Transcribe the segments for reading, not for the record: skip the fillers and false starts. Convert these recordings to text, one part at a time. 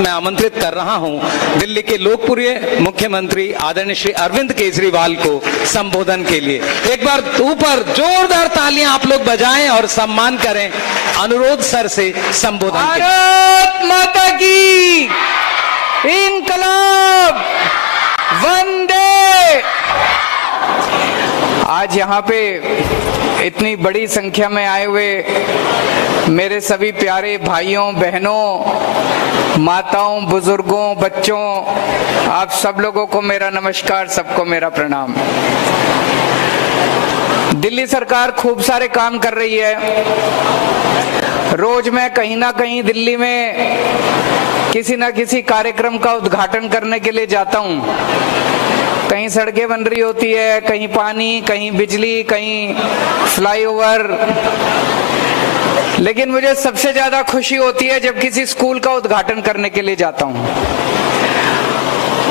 मैं आमंत्रित कर रहा हूं दिल्ली के लोकप्रिय मुख्यमंत्री आदरणीय श्री अरविंद केजरीवाल को संबोधन के लिए। एक बार ऊपर जोरदार तालियां आप लोग बजाएं और सम्मान करें अनुरोध सर से संबोधन। भारत माता की, इनकलाब, वंदे। आज यहाँ पे इतनी बड़ी संख्या में आए हुए मेरे सभी प्यारे भाइयों बहनों, माताओं, बुजुर्गों, बच्चों, आप सब लोगों को मेरा नमस्कार, सबको मेरा प्रणाम। दिल्ली सरकार खूब सारे काम कर रही है। रोज मैं कहीं ना कहीं दिल्ली में किसी ना किसी कार्यक्रम का उद्घाटन करने के लिए जाता हूँ। कहीं सड़कें बन रही होती है, कहीं पानी, कहीं बिजली, कहीं फ्लाईओवर। लेकिन मुझे सबसे ज्यादा खुशी होती है जब किसी स्कूल का उद्घाटन करने के लिए जाता हूँ।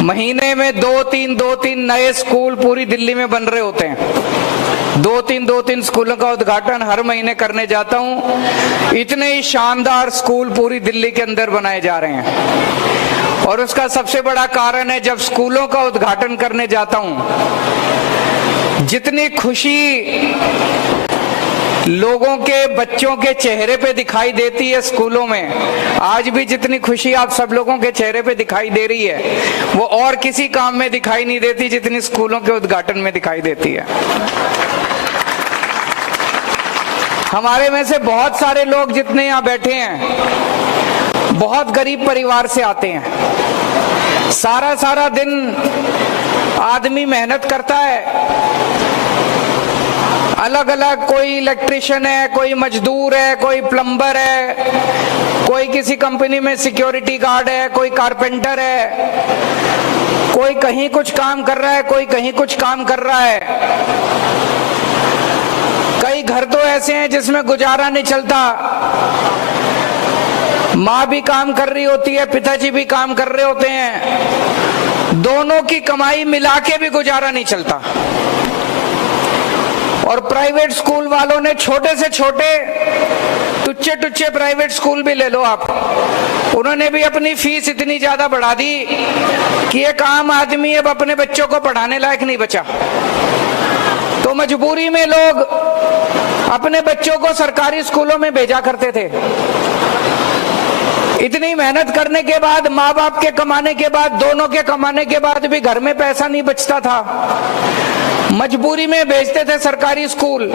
महीने में दो तीन नए स्कूल पूरी दिल्ली में बन रहे होते हैं। दो तीन स्कूलों का उद्घाटन हर महीने करने जाता हूँ। इतने ही शानदार स्कूल पूरी दिल्ली के अंदर बनाए जा रहे हैं। और उसका सबसे बड़ा कारण है, जब स्कूलों का उद्घाटन करने जाता हूँ, जितनी खुशी लोगों के, बच्चों के चेहरे पे दिखाई देती है स्कूलों में, आज भी जितनी खुशी आप सब लोगों के चेहरे पे दिखाई दे रही है, वो और किसी काम में दिखाई नहीं देती जितनी स्कूलों के उद्घाटन में दिखाई देती है। हमारे में से बहुत सारे लोग जितने यहाँ बैठे हैं, बहुत गरीब परिवार से आते हैं। सारा दिन आदमी मेहनत करता है, अलग अलग, कोई इलेक्ट्रिशियन है, कोई मजदूर है, कोई प्लम्बर है, कोई किसी कंपनी में सिक्योरिटी गार्ड है, कोई कारपेंटर है, कोई कहीं कुछ काम कर रहा है, कोई कहीं कुछ काम कर रहा है। कई घर तो ऐसे हैं जिसमें गुजारा नहीं चलता। माँ भी काम कर रही होती है, पिताजी भी काम कर रहे होते हैं, दोनों की कमाई मिला के भी गुजारा नहीं चलता। और प्राइवेट स्कूल वालों ने छोटे से छोटे टुच्चे प्राइवेट स्कूल भी ले लो आप, उन्होंने भी अपनी फीस इतनी ज्यादा बढ़ा दी कि एक आम आदमी अब अपने बच्चों को पढ़ाने लायक नहीं बचा। तो मजबूरी में लोग अपने बच्चों को सरकारी स्कूलों में भेजा करते थे। इतनी मेहनत करने के बाद, माँ बाप के कमाने के बाद, दोनों के कमाने के बाद भी घर में पैसा नहीं बचता था, मजबूरी में भेजते थे सरकारी स्कूल।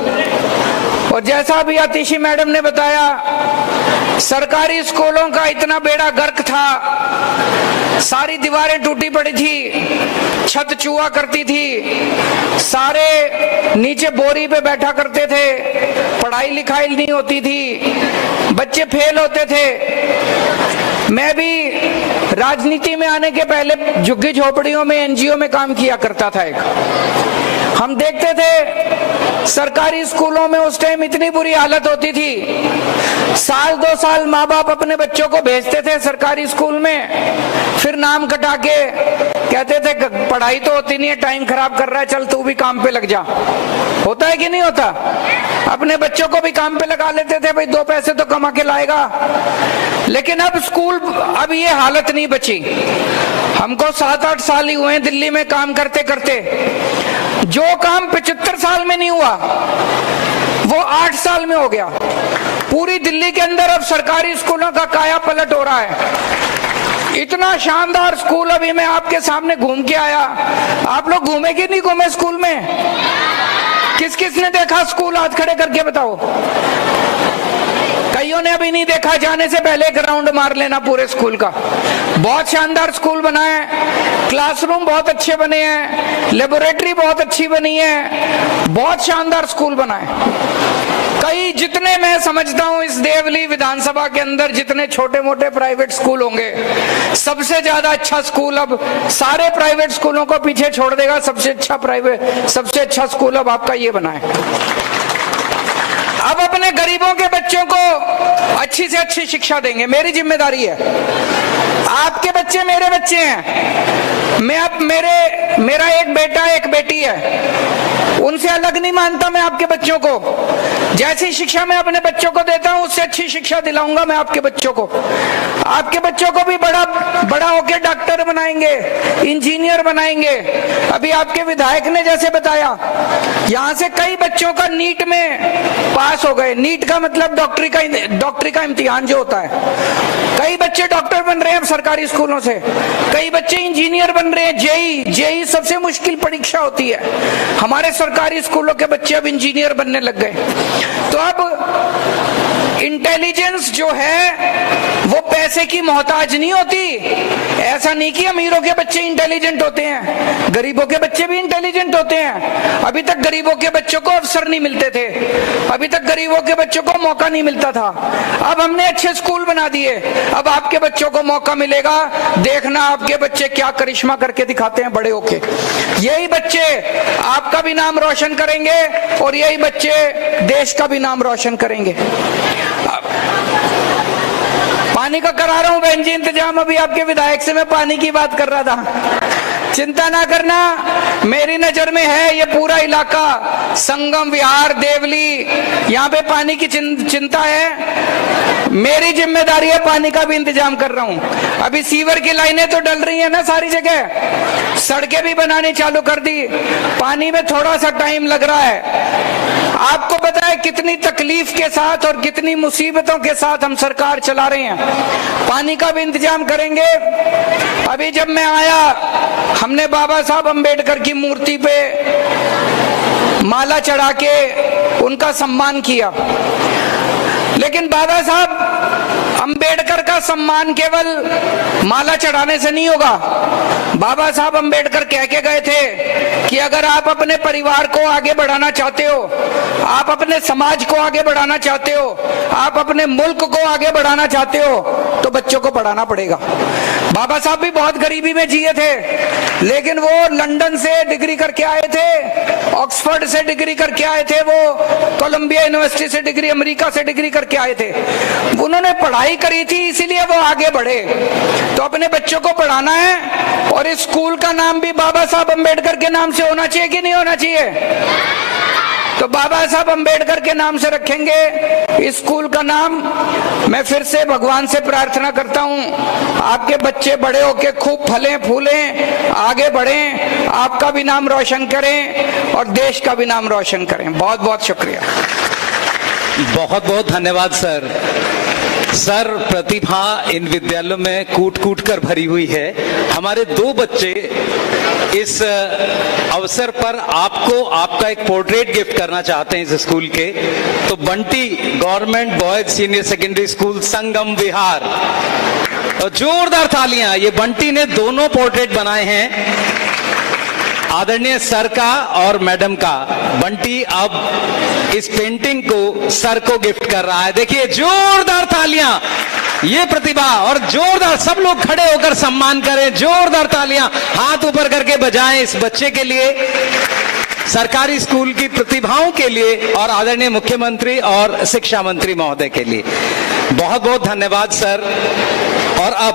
और जैसा भी आतिशी मैडम ने बताया, सरकारी स्कूलों का इतना बेड़ा गर्क था, सारी दीवारें टूटी पड़ी थी, छत चूहा करती थी, सारे नीचे बोरी पे बैठा करते थे, पढ़ाई लिखाई नहीं होती थी, बच्चे फेल होते थे। मैं भी राजनीति में आने के पहले झुग्गी झोपड़ियों में, एनजीओ में काम किया करता था। हम देखते थे सरकारी स्कूलों में उस टाइम इतनी बुरी हालत होती थी, साल 2 साल माँ बाप अपने बच्चों को भेजते थे सरकारी स्कूल में, फिर नाम कटा के कहते थे पढ़ाई तो होती नहीं है, टाइम खराब कर रहा है, चल तू भी काम पे लग जा। होता है कि नहीं होता? अपने बच्चों को भी काम पे लगा लेते थे, भाई 2 पैसे तो कमा के लाएगा। लेकिन अब स्कूल, अब ये हालत नहीं बची। हमको 7-8 साल ही हुए हैं दिल्ली में काम करते करते। जो काम 75 साल में नहीं हुआ वो 8 साल में हो गया। पूरी दिल्ली के अंदर अब सरकारी स्कूलों का काया पलट हो रहा है। इतना शानदार स्कूल अभी मैं आपके सामने घूम के आया। आप लोग घूमे कि नहीं घूमे स्कूल में? किस किस ने देखा स्कूल? हाथ खड़े करके बताओ। कईयों ने अभी नहीं देखा, जाने से पहले एक राउंड मार लेना पूरे स्कूल का। बहुत शानदार स्कूल बना है, क्लासरूम बहुत अच्छे बने हैं, लेबोरेटरी बहुत अच्छी बनी है, बहुत शानदार स्कूल बना है। कई, जितने मैं समझता हूं इस देवली विधानसभा के अंदर जितने छोटे मोटे प्राइवेट स्कूल होंगे, सबसे ज्यादा अच्छा स्कूल अब सारे प्राइवेट स्कूलों को पीछे छोड़ देगा। सबसे अच्छा स्कूल अब आपका ये बना है। अब अपने गरीबों के बच्चों को अच्छी से अच्छी शिक्षा देंगे, मेरी जिम्मेदारी है। आपके बच्चे मेरे बच्चे हैं। मैं अब मेरा एक बेटा एक बेटी है, उनसे अलग नहीं मानता मैं आपके बच्चों को। जैसी शिक्षा मैं अपने बच्चों को देता हूं उससे अच्छी शिक्षा दिलाऊंगा मैं आपके बच्चों को। आपके बच्चों को भी बड़ा बड़ा होकर डॉक्टर बनाएंगे, इंजीनियर बनाएंगे। अभी आपके विधायक ने जैसे बताया, यहां से कई बच्चों का नीट में पास हो गए। नीट का मतलब डॉक्टरी का इम्तिहान जो होता है। कई बच्चे डॉक्टर बन रहे हैं अब सरकारी स्कूलों से, कई बच्चे इंजीनियर बन रहे हैं। जेई सबसे मुश्किल परीक्षा होती है। हमारे सरकारी स्कूलों के बच्चे अब इंजीनियर बनने लग गए। तो अब इंटेलिजेंस जो है वो पैसे की मोहताज नहीं होती। ऐसा नहीं कि अमीरों के बच्चे इंटेलिजेंट होते हैं, गरीबों के बच्चे भी इंटेलिजेंट होते हैं। अभी तक गरीबों के बच्चों को अवसर नहीं मिलते थे, अभी तक गरीबों के बच्चों को मौका नहीं मिलता था। अब हमने अच्छे स्कूल बना दिए, अब आपके बच्चों को मौका मिलेगा। देखना आपके बच्चे क्या करिश्मा करके दिखाते हैं बड़े होके। यही बच्चे आपका भी नाम रोशन करेंगे और यही बच्चे देश का भी नाम रोशन करेंगे। पानी का करा रहा हूं बहन जी इंतजाम। अभी आपके विधायक से मैं पानी की बात कर रहा था। चिंता ना करना, मेरी नजर में है ये पूरा इलाका, संगम विहार देवली, यहाँ पे पानी की चिंता है। मेरी जिम्मेदारी है, पानी का भी इंतजाम कर रहा हूं। अभी सीवर की लाइनें तो डल रही है ना सारी जगह, सड़कें भी बनानी चालू कर दी। पानी में थोड़ा सा टाइम लग रहा है। आपको पता है कितनी तकलीफ के साथ और कितनी मुसीबतों के साथ हम सरकार चला रहे हैं। पानी का भी इंतजाम करेंगे। अभी जब मैं आया, हमने बाबा साहब अंबेडकर की मूर्ति पे माला चढ़ा के उनका सम्मान किया। लेकिन बाबा साहब अंबेडकर का सम्मान केवल माला चढ़ाने से नहीं होगा। बाबा साहब अंबेडकर कह के गए थे कि अगर आप अपने परिवार को आगे बढ़ाना चाहते हो, आप अपने समाज को आगे बढ़ाना चाहते हो, आप अपने मुल्क को आगे बढ़ाना चाहते हो, तो बच्चों को पढ़ाना पड़ेगा। बाबा साहब भी बहुत गरीबी में जिए थे, लेकिन वो लंदन से डिग्री करके आए थे, ऑक्सफोर्ड से डिग्री करके आए थे, वो कोलंबिया यूनिवर्सिटी से डिग्री, अमेरिका से डिग्री करके आए थे। उन्होंने पढ़ाई करी थी, इसीलिए वो आगे बढ़े। तो अपने बच्चों को पढ़ाना है, और इस स्कूल का नाम भी बाबा साहब अंबेडकर के नाम से होना चाहिए कि नहीं होना चाहिए? तो बाबा साहब अंबेडकर के नाम से रखेंगे इस स्कूल का नाम। मैं फिर से भगवान से प्रार्थना करता हूं, आपके बच्चे बड़े होके खूब फलें फूलें, आगे बढ़ें, आपका भी नाम रोशन करें और देश का भी नाम रोशन करें। बहुत बहुत शुक्रिया। बहुत बहुत धन्यवाद सर। सर, प्रतिभा इन विद्यालयों में कूट कूट कर भरी हुई है। हमारे दो बच्चे इस अवसर पर आपको आपका एक पोर्ट्रेट गिफ्ट करना चाहते हैं इस स्कूल के। तो Bunty government boys senior secondary school Sangam Vihar, और जोरदार तालियां। ये बंटी ने दोनों पोर्ट्रेट बनाए हैं, आदरणीय सर का और मैडम का। बंटी अब इस पेंटिंग को सर को गिफ्ट कर रहा है। देखिए जोरदार तालियां, ये प्रतिभा, और जोरदार सब लोग खड़े होकर सम्मान करें। जोरदार तालियां हाथ ऊपर करके बजाएं इस बच्चे के लिए, सरकारी स्कूल की प्रतिभाओं के लिए, और आदरणीय मुख्यमंत्री और शिक्षा मंत्री महोदय के लिए। बहुत बहुत धन्यवाद सर। और अब